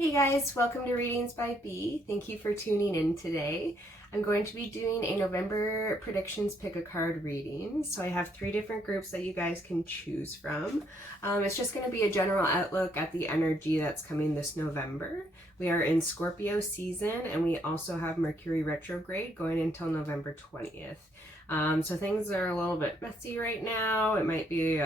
Hey guys, welcome to Readings by B. Thank you for tuning in today. I'm going to be doing a November predictions pick a card reading. So I have 3 different groups that you guys can choose from. It's just going to be a general outlook at the energy that's coming this November. We are in Scorpio season and we also have Mercury retrograde going until November 20th. So things are a little bit messy right now. It might be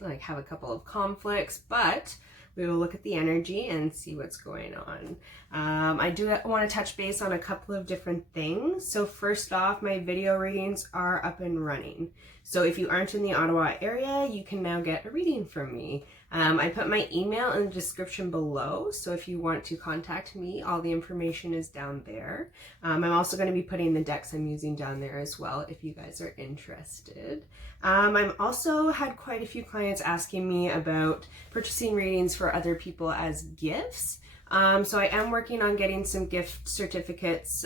like have a couple of conflicts, but we will look at the energy and see what's going on. I do want to touch base on a couple of different things. So first off, my video readings are up and running. So if you aren't in the Ottawa area, you can now get a reading from me. I put my email in the description below, so if you want to contact me, all the information is down there. I'm also going to be putting the decks I'm using down there as well if you guys are interested. I've also had quite a few clients asking me about purchasing readings for other people as gifts. So I am working on getting some gift certificates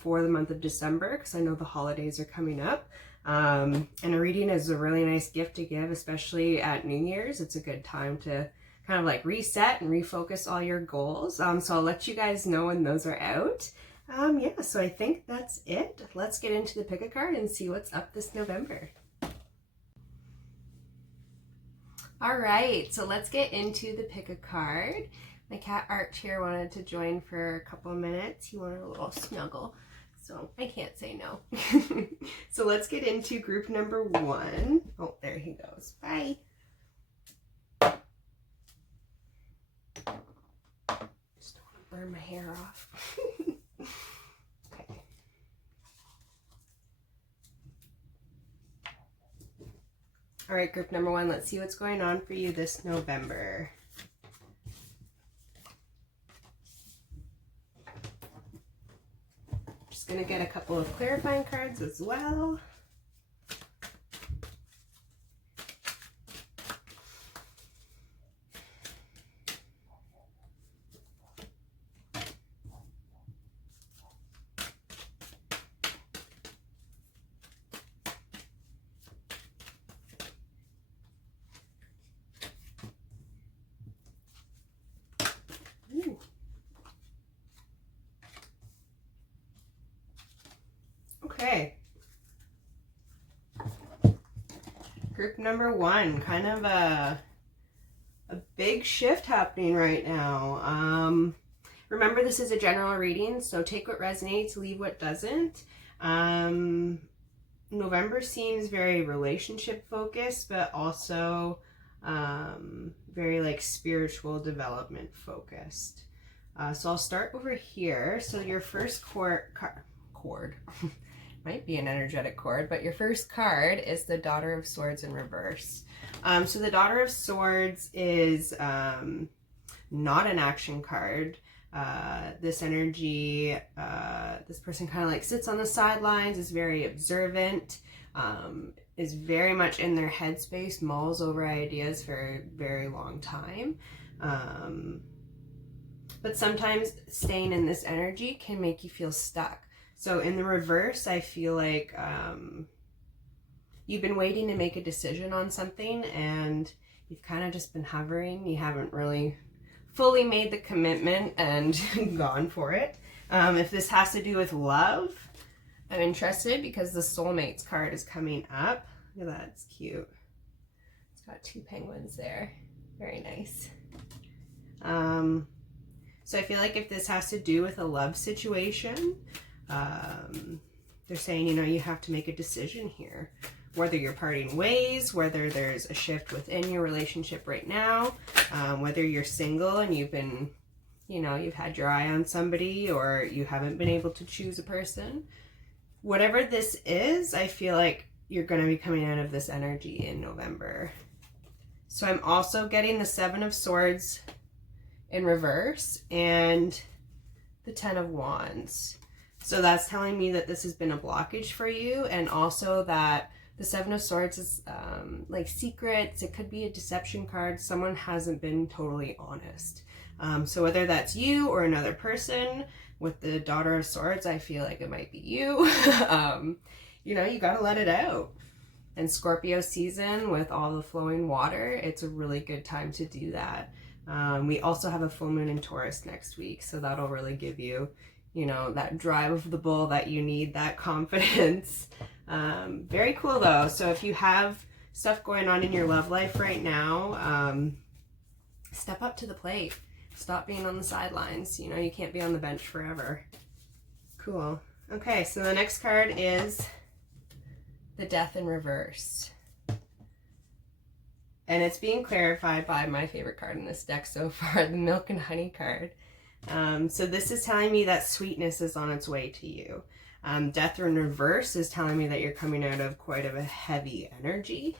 for the month of December because I know the holidays are coming up. And a reading is a really nice gift to give, especially at New Year's. It's a good time to kind of like reset and refocus all your goals. So I'll let you guys know when those are out. Yeah, so I think that's it. Let's get into the pick a card and see what's up this November. All right, so let's get into the pick a card. My cat Arch here wanted to join for a couple of minutes. He wanted a little snuggle, so I can't say no. So let's get into group number 1. Oh, there he goes. Bye. Just don't want to burn my hair off. Okay. All right, group number 1, let's see what's going on for you this November. Just going to get a couple of clarifying cards as well. Okay. Group number 1, kind of a big shift happening right now. Remember, this is a general reading, so take what resonates, leave what doesn't. November seems very relationship focused, but also very like spiritual development focused. So I'll start over here. So your first cord might be an energetic cord, but your first card is the Daughter of Swords in reverse. So the Daughter of Swords is not an action card. This energy, this person kind of like sits on the sidelines, is very observant, is very much in their headspace, mulls over ideas for a very long time. But sometimes staying in this energy can make you feel stuck. So in the reverse, I feel like you've been waiting to make a decision on something and you've kind of just been hovering. You haven't really fully made the commitment and gone for it. If this has to do with love, I'm interested because the Soulmates card is coming up. Look at that, it's cute. It's got 2 penguins there. Very nice. So I feel like if this has to do with a love situation, they're saying, you know, you have to make a decision here. Whether you're parting ways, whether there's a shift within your relationship right now, whether you're single and you've been, you know, you've had your eye on somebody or you haven't been able to choose a person. Whatever this is, I feel like you're going to be coming out of this energy in November. So I'm also getting the 7 of Swords in reverse and the 10 of Wands. So that's telling me that this has been a blockage for you, and also that the 7 of Swords is like secrets. It could be a deception card. Someone hasn't been totally honest. So whether that's you or another person, with the Daughter of Swords, I feel like it might be you. You know, you got to let it out. And Scorpio season with all the flowing water, it's a really good time to do that. We also have a full moon in Taurus next week, so that'll really give you, you know, that drive of the bull that you need, that confidence. Very cool though. So if you have stuff going on in your love life right now, step up to the plate. Stop being on the sidelines. You know, you can't be on the bench forever. Cool. Okay, so the next card is the Death in reverse. And it's being clarified by my favorite card in this deck so far, the Milk and Honey card. So this is telling me that sweetness is on its way to you. Death in reverse is telling me that you're coming out of quite of a heavy energy.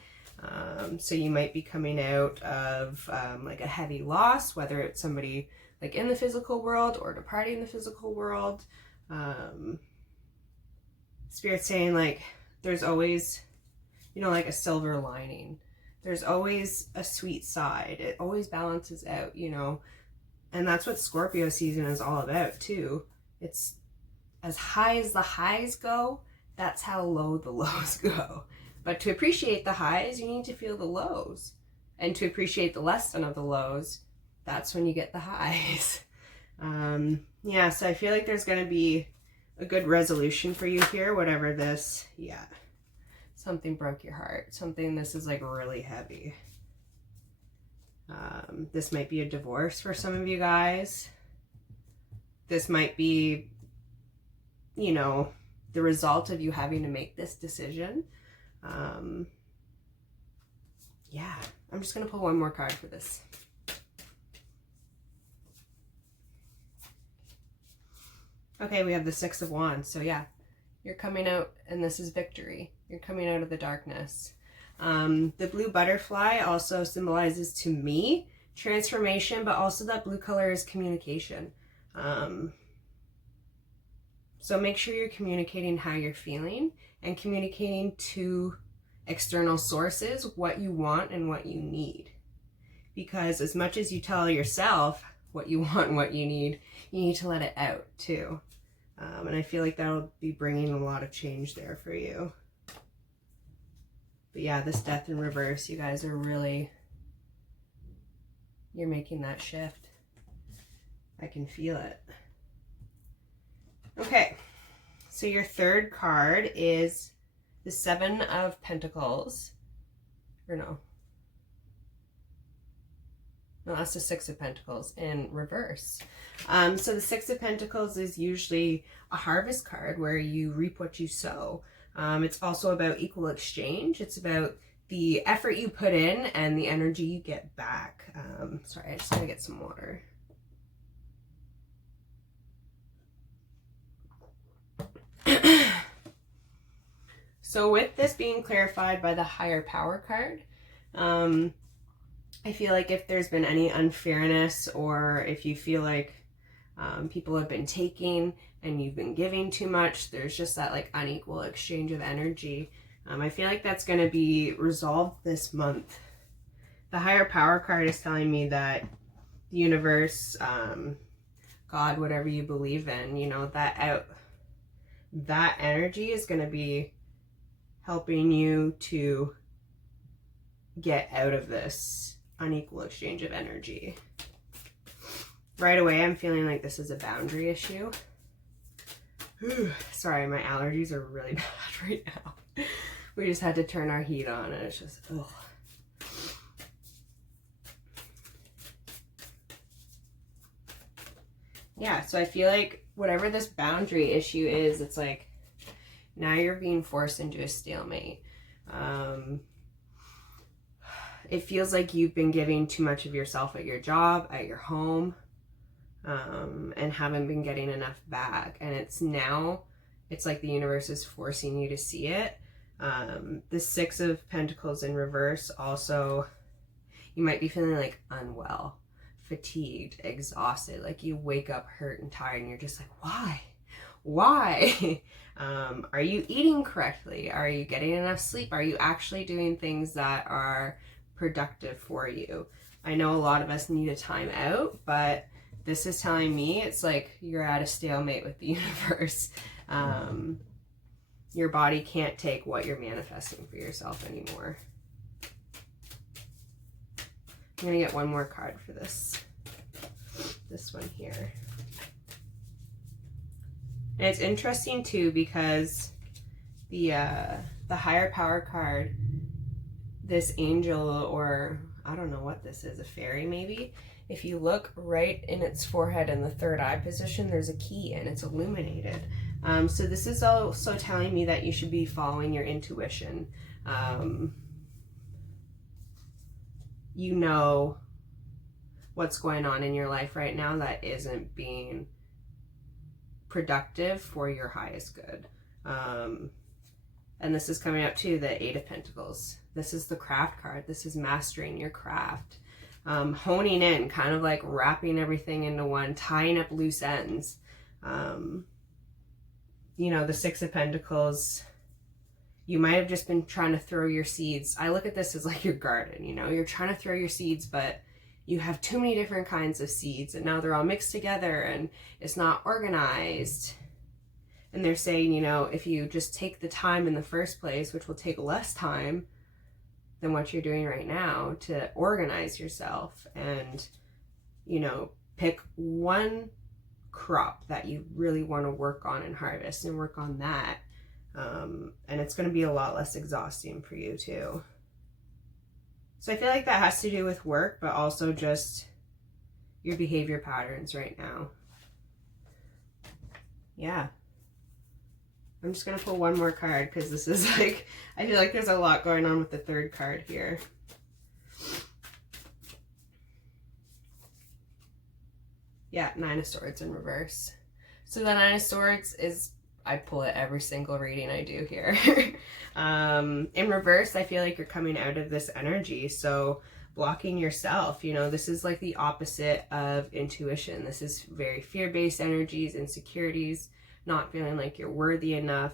So you might be coming out of like a heavy loss, whether it's somebody like in the physical world or departing the physical world. Spirit's saying like there's always, you know, like a silver lining. There's always a sweet side. It always balances out, you know. And that's what Scorpio season is all about too. It's as high as the highs go, that's how low the lows go. But to appreciate the highs, you need to feel the lows. And to appreciate the lesson of the lows, that's when you get the highs. Yeah, so I feel like there's going to be a good resolution for you here, whatever this, yeah. Something broke your heart. Something, this is like really heavy. This might be a divorce for some of you guys. This might be, you know, the result of you having to make this decision. Yeah, I'm just going to pull one more card for this. Okay, we have the Six of Wands. So yeah, you're coming out, and this is victory. You're coming out of the darkness. The blue butterfly also symbolizes to me transformation, but also that blue color is communication. So make sure you're communicating how you're feeling and communicating to external sources what you want and what you need. Because as much as you tell yourself what you want and what you need to let it out too. And I feel like that'll be bringing a lot of change there for you. But yeah, this Death in reverse, you guys are really, you're making that shift. I can feel it. Okay, so your third card is the Seven of Pentacles. Or no, that's the Six of Pentacles in reverse. So the Six of Pentacles is usually a harvest card where you reap what you sow. It's also about equal exchange. It's about the effort you put in and the energy you get back. Sorry, I just gotta get some water. So with this being clarified by the Higher Power card, I feel like if there's been any unfairness, or if you feel like people have been taking and you've been giving too much, there's just that like unequal exchange of energy. I feel like that's going to be resolved this month. The Higher Power card is telling me that the universe, God, whatever you believe in, you know, that energy is going to be helping you to get out of this unequal exchange of energy. Right away, I'm feeling like this is a boundary issue. Sorry, my allergies are really bad right now. We just had to turn our heat on, and it's just, ugh. Yeah, so I feel like whatever this boundary issue is, it's like now you're being forced into a stalemate. It feels like you've been giving too much of yourself at your job, at your home, and haven't been getting enough back. And it's like the universe is forcing you to see it. The Six of Pentacles in reverse also, you might be feeling like unwell, fatigued, exhausted, like you wake up hurt and tired and you're just like, why? Are you eating correctly? Are you getting enough sleep? Are you actually doing things that are productive for you? I know a lot of us need a time out, but this is telling me it's like you're at a stalemate with the universe. Your body can't take what you're manifesting for yourself anymore. I'm going to get one more card for this one here. And it's interesting too because the higher power card, this angel, or I don't know what this is, a fairy maybe. If you look right in its forehead in the third eye position, there's a key and it's illuminated. So this is also telling me that you should be following your intuition. You know what's going on in your life right now that isn't being productive for your highest good. And this is coming up to the Eight of Pentacles. This is the craft card. This is mastering your craft. Honing in, kind of like wrapping everything into one, tying up loose ends. You know, the Six of Pentacles, you might have just been trying to throw your seeds. I look at this as like your garden, you know, you're trying to throw your seeds, but you have too many different kinds of seeds and now they're all mixed together and it's not organized. And they're saying, you know, if you just take the time in the first place, which will take less time than what you're doing right now, to organize yourself and, you know, pick one crop that you really want to work on and harvest and work on that. And it's going to be a lot less exhausting for you too. So I feel like that has to do with work, but also just your behavior patterns right now. Yeah. I'm just going to pull one more card because this is like, I feel like there's a lot going on with the third card here. Yeah, Nine of Swords in reverse. So the Nine of Swords is, I pull it every single reading I do here. In reverse, I feel like you're coming out of this energy. So blocking yourself, you know, this is like the opposite of intuition. This is very fear-based energies, insecurities, not feeling like you're worthy enough.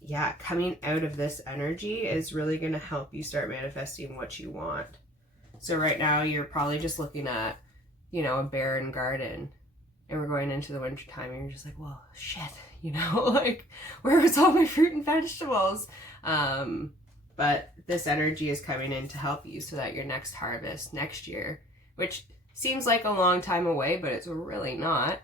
Yeah, coming out of this energy is really going to help you start manifesting what you want. So right now you're probably just looking at, you know, a barren garden, and we're going into the winter time and you're just like, well, shit, you know, like where was all my fruit and vegetables? But this energy is coming in to help you so that your next harvest next year, which seems like a long time away, but it's really not,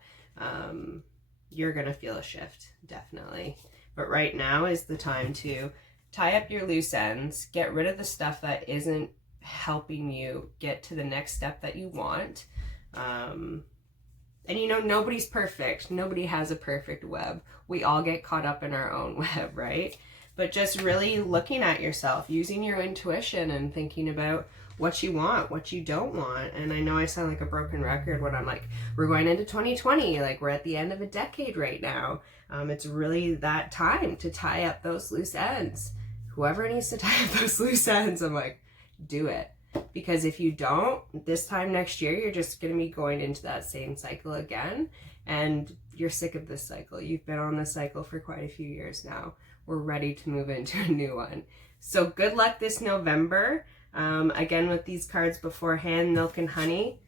you're going to feel a shift, definitely. But right now is the time to tie up your loose ends, get rid of the stuff that isn't helping you get to the next step that you want. And you know, nobody's perfect. Nobody has a perfect web. We all get caught up in our own web, right? But just really looking at yourself, using your intuition and thinking about what you want, what you don't want. And I know I sound like a broken record when I'm like, we're going into 2020, like we're at the end of a decade right now. It's really that time to tie up those loose ends. Whoever needs to tie up those loose ends, I'm like, do it. Because if you don't, this time next year, you're just going to be going into that same cycle again. And you're sick of this cycle. You've been on this cycle for quite a few years now. We're ready to move into a new one. So good luck this November. Again, with these cards beforehand, Milk and Honey,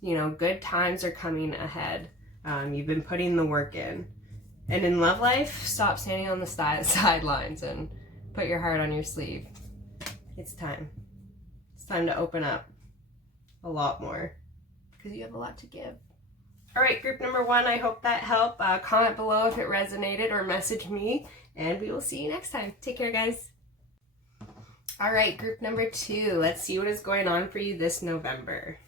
you know, good times are coming ahead. You've been putting the work in. And in love life, stop standing on the sidelines and put your heart on your sleeve. It's time. It's time to open up a lot more because you have a lot to give. All right, group number one, I hope that helped. Comment below if it resonated or message me, and we will see you next time. Take care, guys. All right, group number two, let's see what is going on for you this November.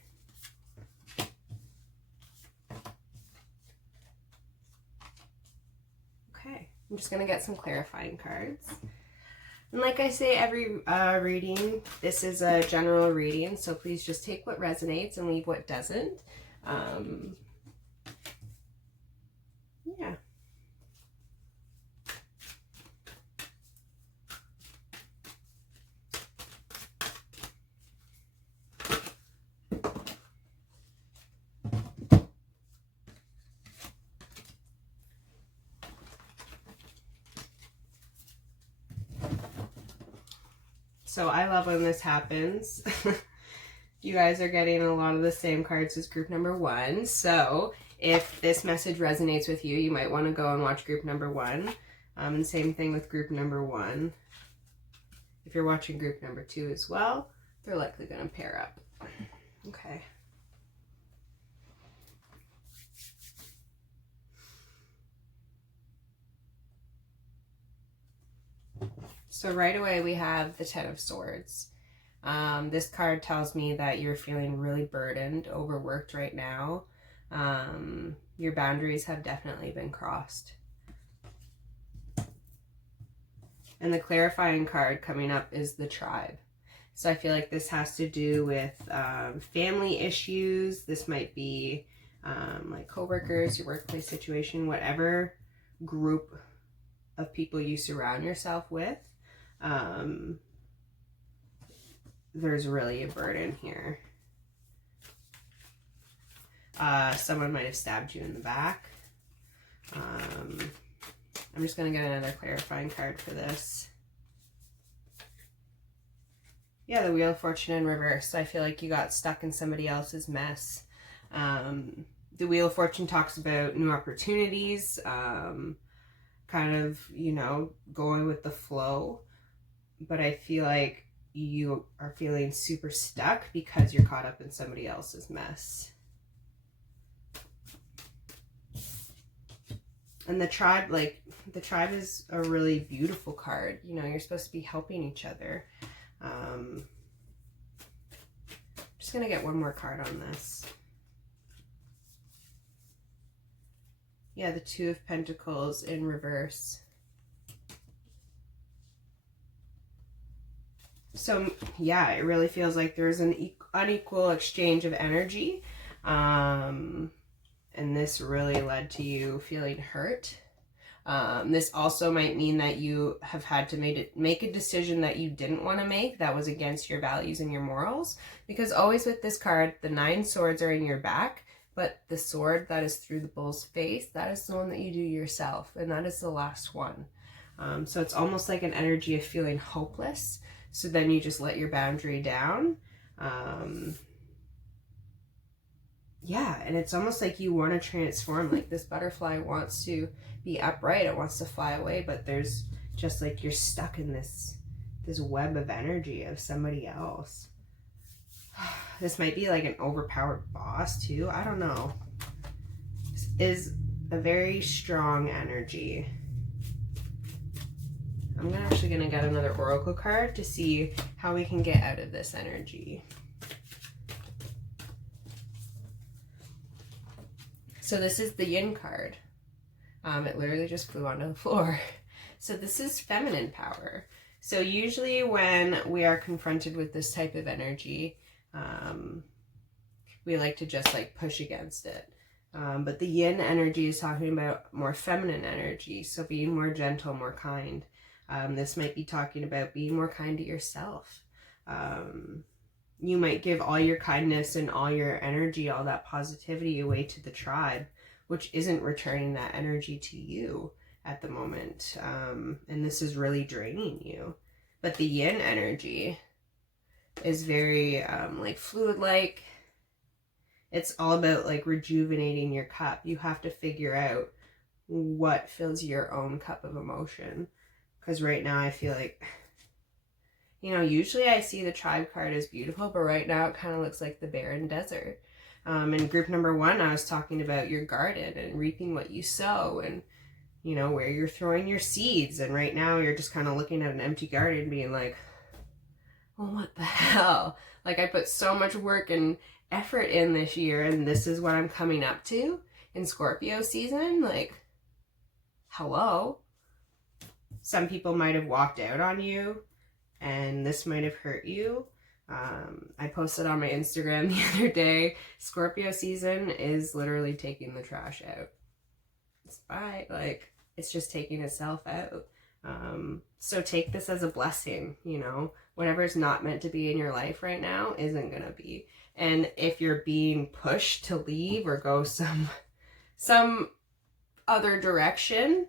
Okay, I'm just going to get some clarifying cards. And like I say every reading, this is a general reading, so please just take what resonates and leave what doesn't. Yeah. So I love when this happens. You guys are getting a lot of the same cards as group number one. So if this message resonates with you, you might want to go and watch group number one. And same thing with group number one. If you're watching group number two as well, they're likely going to pair up. Okay. So right away we have the Ten of Swords. This card tells me that you're feeling really burdened, overworked right now. Your boundaries have definitely been crossed. And the clarifying card coming up is the Tribe. So I feel like this has to do with family issues. This might be like coworkers, your workplace situation, whatever group of people you surround yourself with. There's really a burden here. Someone might have stabbed you in the back. I'm just going to get another clarifying card for this. Yeah, the Wheel of Fortune in reverse. I feel like you got stuck in somebody else's mess. The Wheel of Fortune talks about new opportunities, kind of, you know, going with the flow. But I feel like you are feeling super stuck because you're caught up in somebody else's mess. And the Tribe, like, the Tribe is a really beautiful card. You know, you're supposed to be helping each other. I'm just going to get one more card on this. Yeah, the Two of Pentacles in reverse. So, yeah, it really feels like there's an unequal exchange of energy. And this really led to you feeling hurt. This also might mean that you have had to make a decision that you didn't want to make, that was against your values and your morals. Because always with this card, the 9 swords are in your back, but the sword that is through the bull's face, that is the one that you do yourself, and that is the last one. So it's almost like an energy of feeling hopeless. So then you just let your boundary down. Yeah, and it's almost like you want to transform. Like this butterfly wants to be upright, it wants to fly away, but there's just like you're stuck in this web of energy of somebody else. This might be like an overpowered boss too. I don't know. This is a very strong energy. I'm actually going to get another oracle card to see how we can get out of this energy. So this is the Yin card. It literally just flew onto the floor. So this is feminine power. So usually when we are confronted with this type of energy, we like to just like push against it. But the Yin energy is talking about more feminine energy. So being more gentle, more kind. This might be talking about being more kind to yourself. You might give all your kindness and all your energy, all that positivity away to the tribe, which isn't returning that energy to you at the moment. And this is really draining you. But the Yin energy is very like fluid-like. It's all about like rejuvenating your cup. You have to figure out what fills your own cup of emotion. Because right now I feel like, you know, usually I see the Tribe card as beautiful, but right now it kind of looks like the barren desert. In group number 1, I was talking about your garden and reaping what you sow and, you know, where you're throwing your seeds. And right now you're just kind of looking at an empty garden being like, well, what the hell? Like I put so much work and effort in this year and this is what I'm coming up to in Scorpio season. Like, hello? Some people might have walked out on you and this might have hurt you. I posted on my Instagram the other day, Scorpio season is literally taking the trash out. It's bye. Like, it's just taking itself out. So take this as a blessing, you know. Whatever's not meant to be in your life right now isn't going to be. And if you're being pushed to leave or go some other direction,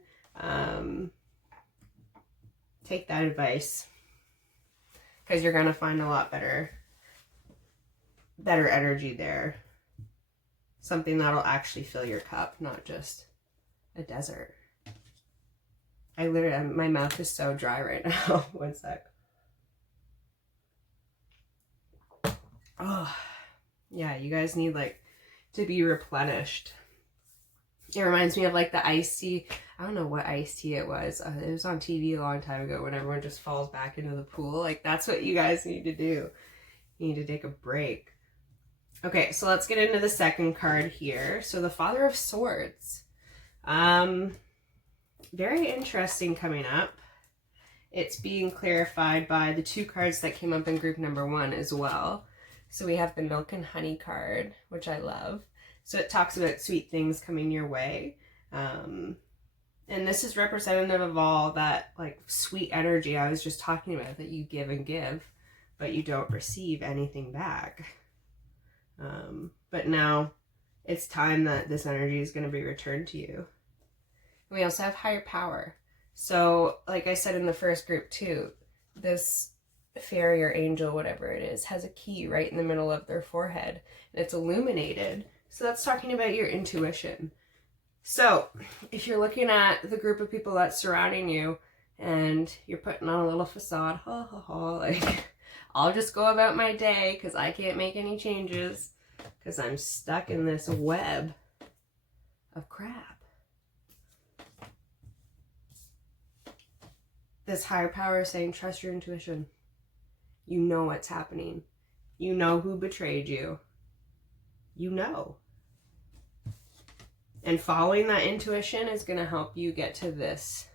take that advice. Because you're going to find a lot better energy there. Something that'll actually fill your cup, not just a desert. I literally, my mouth is so dry right now. One sec. Oh, yeah, you guys need like to be replenished. It reminds me of like the iced tea. I don't know what iced tea it was. It was on TV a long time ago when everyone just falls back into the pool. Like that's what you guys need to do. You need to take a break. Okay, so let's get into the second card here. So the Father of Swords. Very interesting coming up. It's being clarified by the 2 cards that came up in group number 1 as well. So we have the Milk and Honey card, which I love. So it talks about sweet things coming your way. And this is representative of all that like sweet energy I was just talking about that you give and give, but you don't receive anything back. But now it's time that this energy is going to be returned to you. And we also have higher power. So like I said in the first group too, this fairy or angel, whatever it is, has a key right in the middle of their forehead and it's illuminated. So that's talking about your intuition. So if you're looking at the group of people that's surrounding you and you're putting on a little facade, like I'll just go about my day because I can't make any changes because I'm stuck in this web of crap. This higher power is saying, trust your intuition. You know what's happening. You know who betrayed you. You know. And following that intuition is going to help you get to this.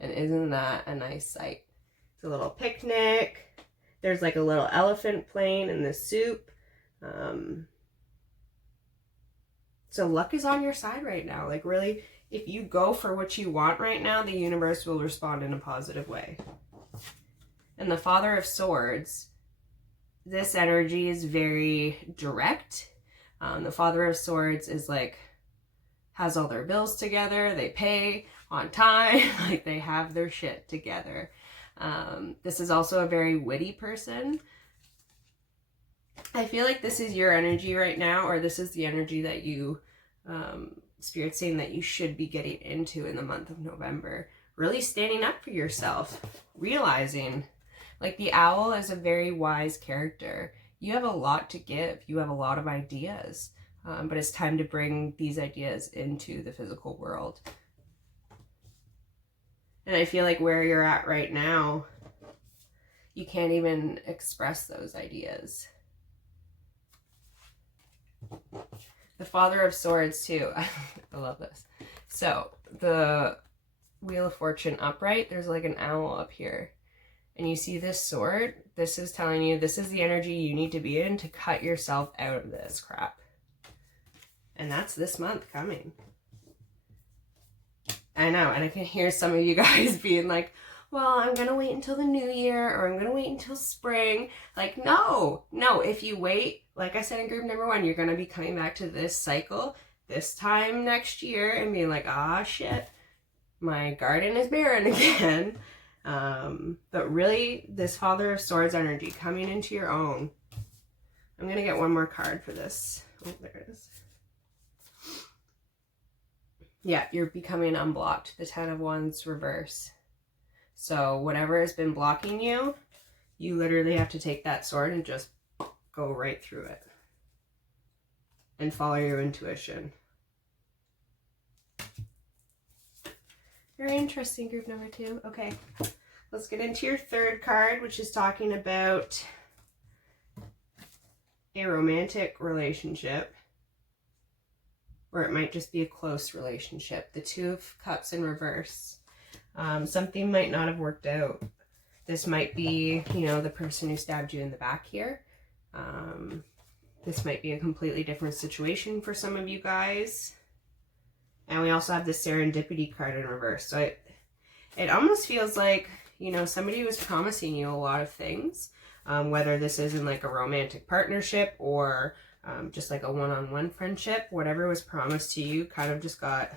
And isn't that a nice sight? It's a little picnic. There's like a little elephant playing in the soup. So luck is on your side right now. Like really, if you go for what you want right now, the universe will respond in a positive way. And the Father of Swords, this energy is very direct. The Father of Swords is like, has all their bills together, they pay on time, like they have their shit together. This is also a very witty person. I feel like this is your energy right now, or this is the energy that you, Spirit's saying that you should be getting into in the month of November. Really standing up for yourself, realizing like the owl is a very wise character. You have a lot to give. You have a lot of ideas. But it's time to bring these ideas into the physical world. And I feel like where you're at right now, you can't even express those ideas. The Father of Swords too. I love this. So the Wheel of Fortune upright, there's like an owl up here. And you see this sword? This is telling you this is the energy you need to be in to cut yourself out of this crap. And that's this month coming. I know, and I can hear some of you guys being like, well, I'm going to wait until the new year, or I'm going to wait until spring. Like, no, if you wait, like I said in group number 1, you're going to be coming back to this cycle this time next year and being like, ah, shit, my garden is barren again. But really, this Father of Swords energy coming into your own. I'm going to get one more card for this. Oh, there it is. Yeah, you're becoming unblocked. The 10 of Wands reverse. So whatever has been blocking you, you literally have to take that sword and just go right through it. And follow your intuition. Very interesting, group number 2. Okay, let's get into your third card, which is talking about a romantic relationship. Or it might just be a close relationship. The 2 of Cups in reverse. Something might not have worked out. This might be, you know, the person who stabbed you in the back here. This might be a completely different situation for some of you guys. And we also have the serendipity card in reverse. So it almost feels like, you know, somebody was promising you a lot of things. Whether this is in like a romantic partnership or just like a one-on-one friendship, whatever was promised to you kind of just got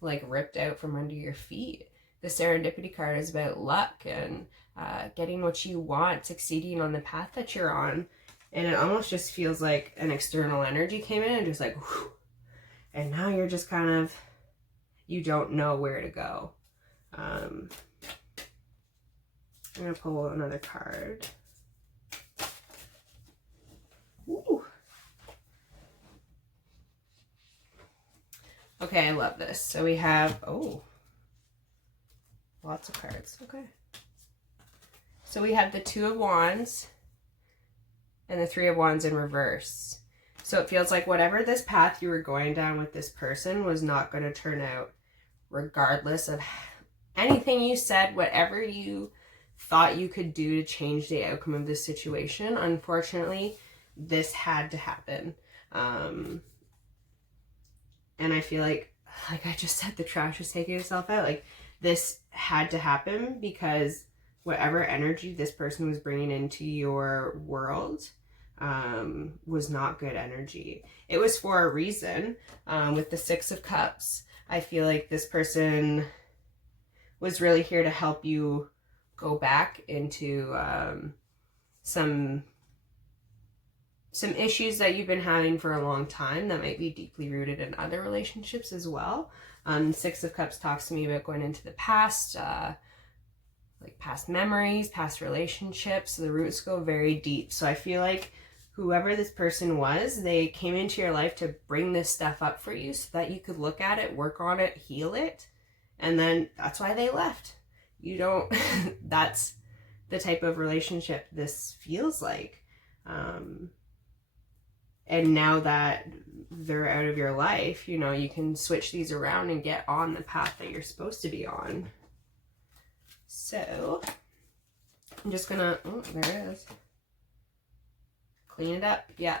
like ripped out from under your feet. The serendipity card is about luck and getting what you want, succeeding on the path that you're on. And it almost just feels like an external energy came in and just like, whew, and now you're just kind of, you don't know where to go. I'm going to pull another card. Okay, I love this. So we have, oh, lots of cards. Okay. So we have the Two of Wands and the Three of Wands in reverse. So it feels like whatever this path you were going down with this person was not going to turn out, regardless of anything you said, whatever you thought you could do to change the outcome of this situation. Unfortunately, this had to happen. And I feel like I just said, the trash is taking itself out. Like, this had to happen because whatever energy this person was bringing into your world was not good energy. It was for a reason. With the Six of Cups, I feel like this person was really here to help you go back into some issues that you've been having for a long time that might be deeply rooted in other relationships as well. Six of Cups talks to me about going into the past, like past memories, past relationships. The roots go very deep. So I feel like whoever this person was, they came into your life to bring this stuff up for you so that you could look at it, work on it, heal it. And then that's why they left. You don't, that's the type of relationship this feels like. And now that they're out of your life, you know, you can switch these around and get on the path that you're supposed to be on. So I'm just gonna, oh, there it is. Clean it up. Yeah.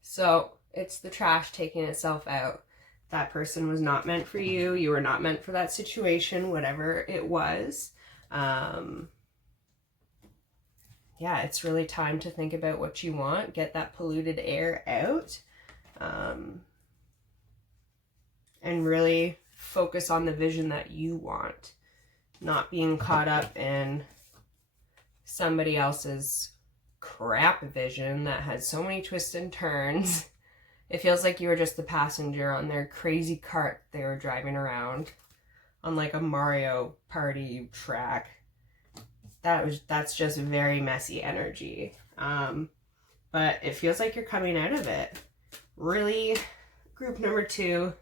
So it's the trash taking itself out. That person was not meant for you. You were not meant for that situation, whatever it was. Yeah, it's really time to think about what you want, get that polluted air out, and really focus on the vision that you want, not being caught up in somebody else's crap vision that has so many twists and turns. It feels like you were just the passenger on their crazy cart they were driving around on like a Mario Party track. That's just very messy energy. But it feels like you're coming out of it. Really, group number 2,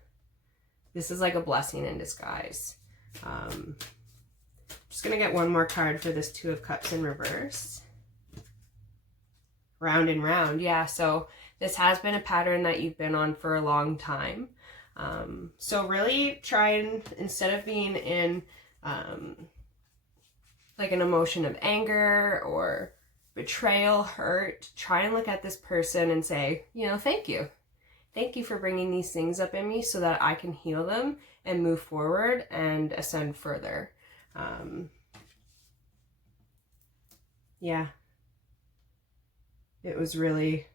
this is like a blessing in disguise. Just gonna get one more card for this Two of Cups in reverse. Round and round. Yeah, so this has been a pattern that you've been on for a long time. So really try and, instead of being in like an emotion of anger or betrayal, hurt, try and look at this person and say, you know, thank you. Thank you for bringing these things up in me so that I can heal them and move forward and ascend further. Yeah. It was really,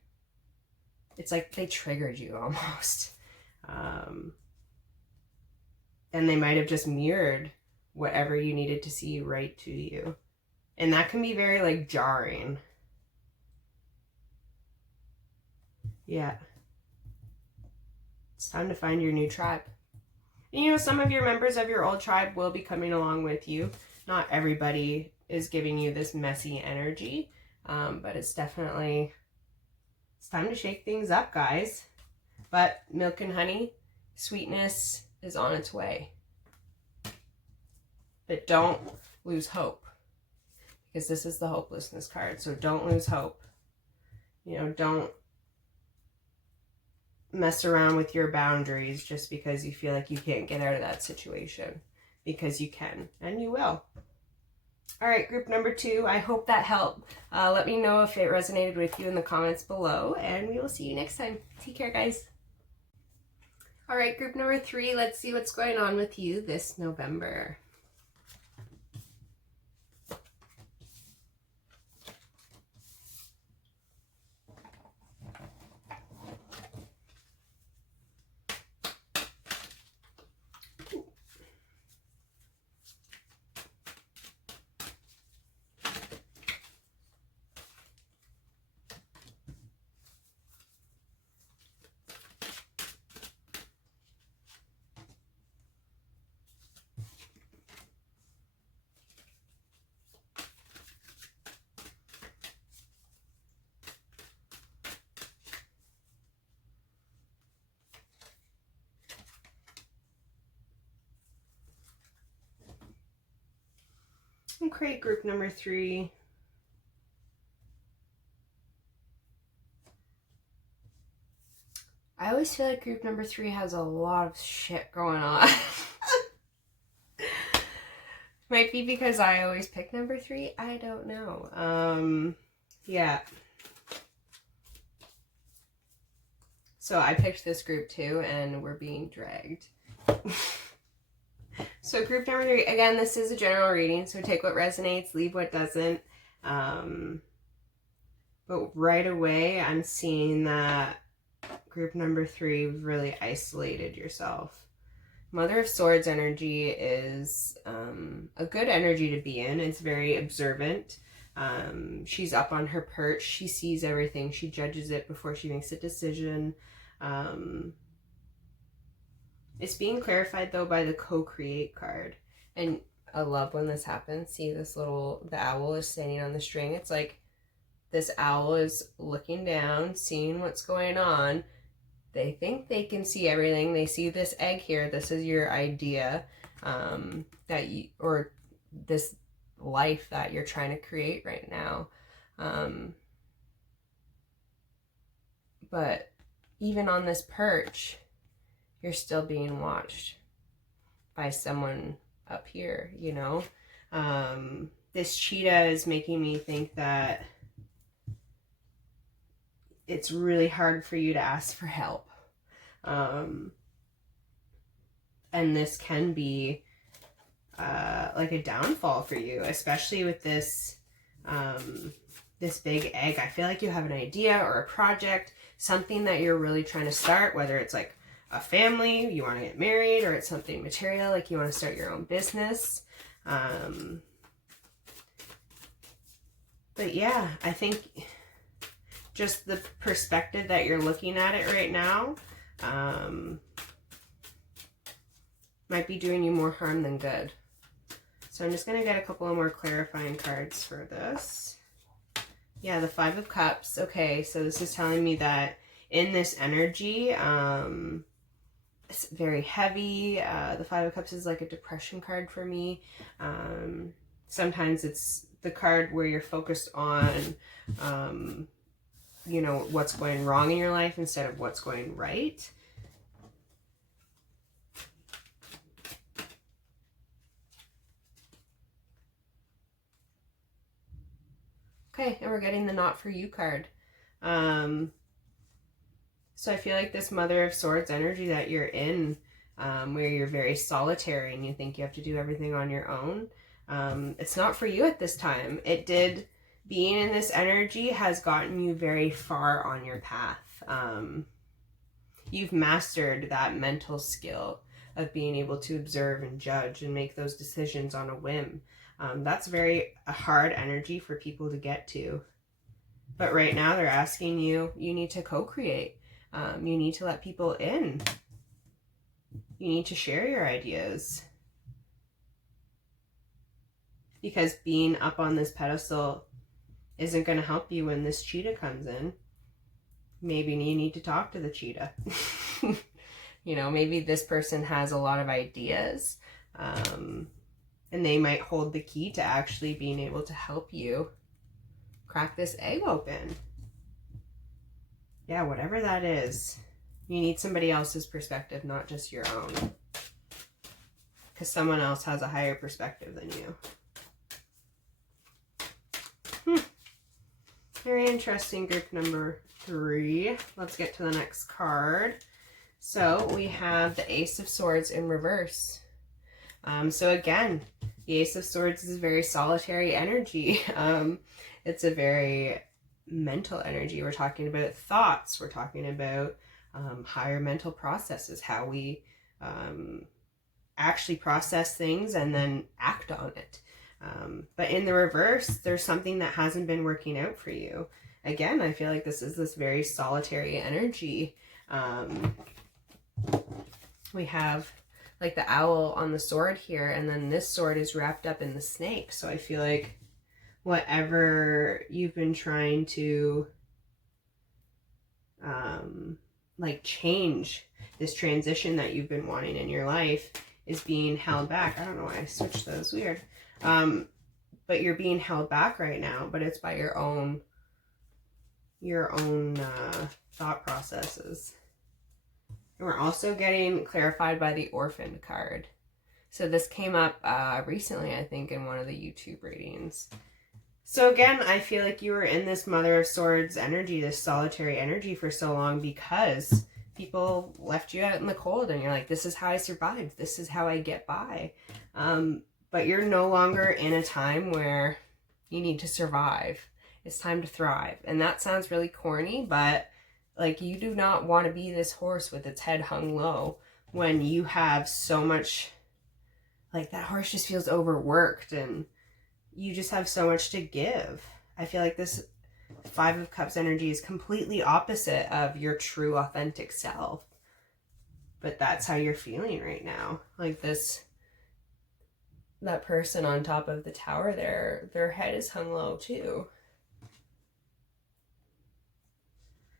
it's like they triggered you almost. And they might have just mirrored whatever you needed to see right to you. And that can be very like jarring. Yeah. It's time to find your new tribe. And, you know, some of your members of your old tribe will be coming along with you. Not everybody is giving you this messy energy. But it's definitely, it's time to shake things up, guys. But milk and honey, sweetness is on its way. But don't lose hope, because this is the hopelessness card. So don't lose hope. You know, don't mess around with your boundaries just because you feel like you can't get out of that situation, because you can, and you will. All right, group number 2, I hope that helped. Let me know if it resonated with you in the comments below, and we will see you next time. Take care, guys. All right, group number 3, let's see what's going on with you this November. Doesn't create group number 3. I always feel like group number 3 has a lot of shit going on. Might be because I always pick number 3. I don't know. Yeah. So I picked this group too, and we're being dragged. So group number 3, again, this is a general reading, so take what resonates, leave what doesn't. But right away, I'm seeing that group number 3, you've really isolated yourself. Mother of Swords energy is a good energy to be in. It's very observant. She's up on her perch. She sees everything. She judges it before she makes a decision. It's being clarified though by the co-create card. And I love when this happens. See this the owl is standing on the string. It's like this owl is looking down, seeing what's going on. They think they can see everything. They see this egg here. This is your idea or this life that you're trying to create right now. But even on this perch, you're still being watched by someone up here, you know? This cheetah is making me think that it's really hard for you to ask for help. And this can be like a downfall for you, especially with this this big egg. I feel like you have an idea or a project, something that you're really trying to start, whether it's like a family, you want to get married, or it's something material, like you want to start your own business. But yeah, I think just the perspective that you're looking at it right now might be doing you more harm than good. So I'm just going to get a couple of more clarifying cards for this. Yeah, the 5 of Cups. Okay, so this is telling me that in this energy, it's very heavy. The 5 of Cups is like a depression card for me. Sometimes it's the card where you're focused on, you know, what's going wrong in your life instead of what's going right. Okay, and we're getting the Not For You card. So I feel like this Mother of Swords energy that you're in, where you're very solitary and you think you have to do everything on your own, it's not for you at this time. Being in this energy has gotten you very far on your path. You've mastered that mental skill of being able to observe and judge and make those decisions on a whim. That's a hard energy for people to get to. But right now they're asking you need to co-create. You need to let people in. You need to share your ideas. Because being up on this pedestal isn't going to help you when this cheetah comes in. Maybe you need to talk to the cheetah. You know, maybe this person has a lot of ideas. And they might hold the key to actually being able to help you crack this egg open. Yeah, whatever that is, you need somebody else's perspective, not just your own. Because someone else has a higher perspective than you. Very interesting, group number 3. Let's get to the next card. So we have the Ace of Swords in reverse. So again, the Ace of Swords is a very solitary energy. It's a very mental energy. We're talking about thoughts. We're talking about higher mental processes, how we actually process things and then act on it. But in the reverse, there's something that hasn't been working out for you. Again, I feel like this is this very solitary energy. We have like the owl on the sword here, and then this sword is wrapped up in the snake. So I feel like whatever you've been trying to like change, this transition that you've been wanting in your life is being held back. I don't know why I switched those. Weird. but you're being held back right now, but it's by your own thought processes. And we're also getting clarified by the Orphan card. So this came up recently, I think, in one of the YouTube readings. So again, I feel like you were in this Mother of Swords energy, this solitary energy for so long because people left you out in the cold and you're like, this is how I survived. This is how I get by. But you're no longer in a time where you need to survive. It's time to thrive. And that sounds really corny, but like, you do not want to be this horse with its head hung low when you have so much, like, that horse just feels overworked and you just have so much to give. I feel like this Five of Cups energy is completely opposite of your true authentic self. But that's how you're feeling right now. Like that person on top of the tower there, their head is hung low too.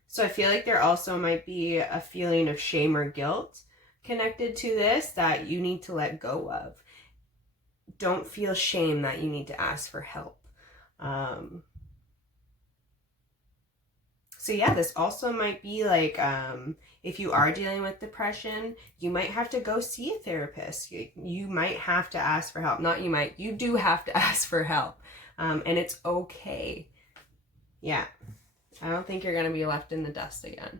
So I feel like there also might be a feeling of shame or guilt connected to this that you need to let go of. Don't feel shame that you need to ask for help. So yeah, this also might be like, if you are dealing with depression, you might have to go see a therapist. You might have to ask for help. Not you might, you do have to ask for help. And it's okay. Yeah. I don't think you're going to be left in the dust again.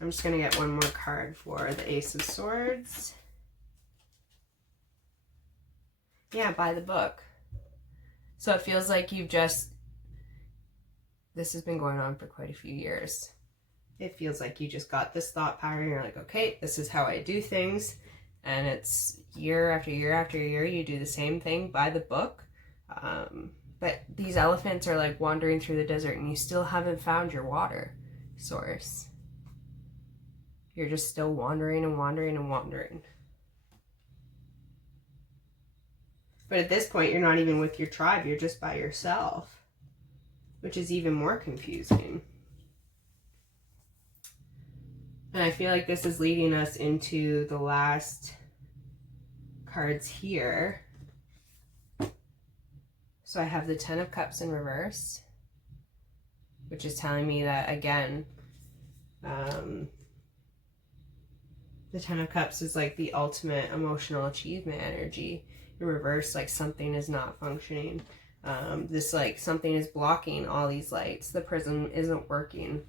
I'm just going to get one more card for the Ace of Swords. Yeah, by the book. So it feels like this has been going on for quite a few years. It feels like you just got this thought pattern. You're like, okay, this is how I do things. And it's year after year after year, you do the same thing by the book. But these elephants are like wandering through the desert and you still haven't found your water source. You're just still wandering and wandering and wandering. But at this point, you're not even with your tribe. You're just by yourself, which is even more confusing. And I feel like this is leading us into the last cards here. So I have the Ten of Cups in reverse, which is telling me that, again, the Ten of Cups is like the ultimate emotional achievement energy. In reverse, like something is not functioning. This, like, something is blocking all these lights. The prism isn't working.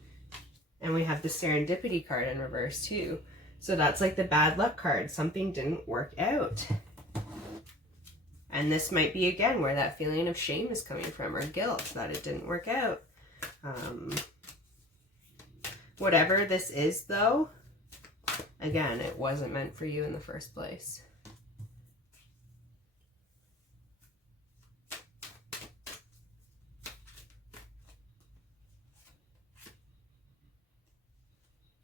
And we have the Serendipity card in reverse too. So that's like the bad luck card. Something didn't work out. And this might be, again, where that feeling of shame is coming from, or guilt that it didn't work out. Whatever this is, though, again, it wasn't meant for you in the first place.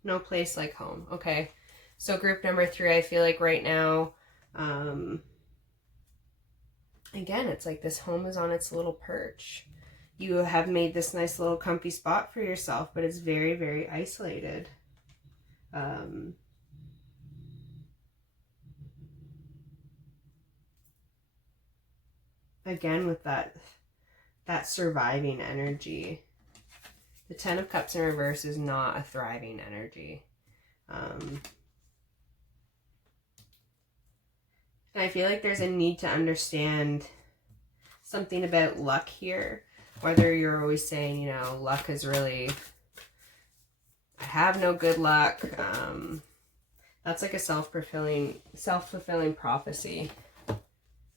No place like home. Okay. So group number 3, I feel like right now, again, it's like this home is on its little perch. You have made this nice little comfy spot for yourself, but it's very, very isolated. Again, with that surviving energy. The Ten of Cups in reverse is not a thriving energy. And I feel like there's a need to understand something about luck here. Whether you're always saying, you know, luck is really, I have no good luck. That's like a self-fulfilling prophecy.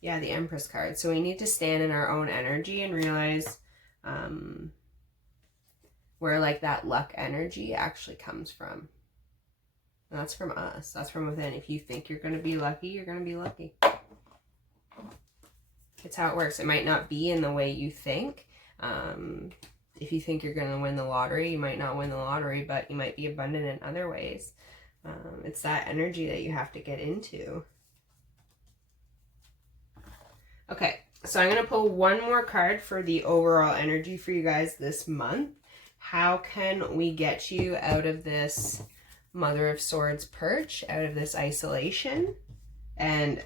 Yeah, the Empress card. So we need to stand in our own energy and realize where like that luck energy actually comes from. And that's from us. That's from within. If you think you're going to be lucky, you're going to be lucky. It's how it works. It might not be in the way you think. If you think you're going to win the lottery, you might not win the lottery, but you might be abundant in other ways. It's that energy that you have to get into. Okay, so I'm going to pull one more card for the overall energy for you guys this month. How can we get you out of this Mother of Swords perch, out of this isolation, and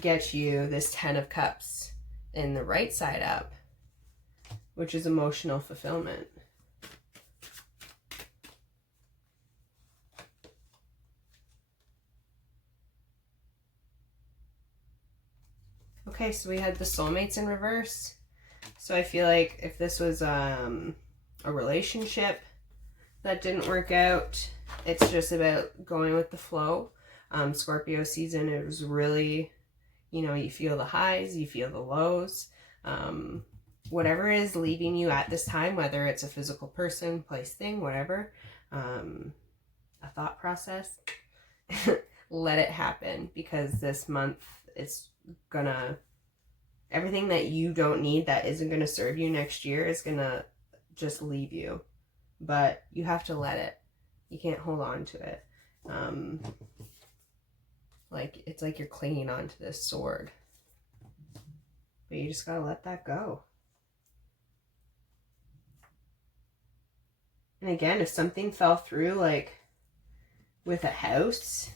get you this 10 of Cups in the right side up, which is emotional fulfillment. Okay, so we had the soulmates in reverse. So I feel like if this was a relationship that didn't work out, it's just about going with the flow. Scorpio season, it was really, you know, you feel the highs, you feel the lows. Whatever is leaving you at this time, whether it's a physical person, place, thing, whatever, a thought process, let it happen, because this month it's gonna, everything that you don't need, that isn't gonna serve you next year, is gonna just leave you. But you have to let it. You can't hold on to it. Like, it's like you're clinging on to this sword. But you just gotta let that go. And again, if something fell through, like with a house,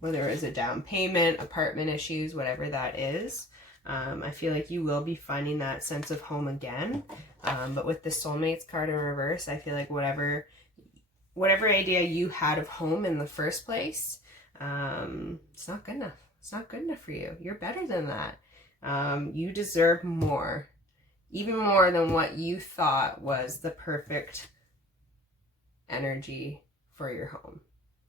whether it's a down payment, apartment issues, whatever that is, I feel like you will be finding that sense of home again. But with the soulmates card in reverse, I feel like whatever idea you had of home in the first place, it's not good enough. It's not good enough for you. You're better than that. You deserve more, even more than what you thought was the perfect energy for your home.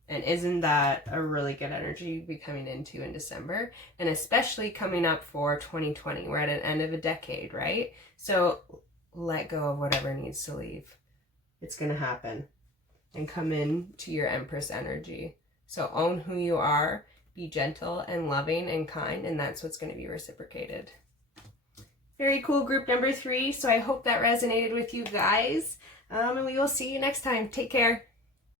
And isn't that a really good energy to be coming into in December? And especially coming up for 2020. We're at an end of a decade, right? So let go of whatever needs to leave. It's going to happen. And come in to your Empress energy. So own who you are, be gentle and loving and kind, and that's what's going to be reciprocated. Very cool, group number 3. So I hope that resonated with you guys. And we will see you next time. Take care.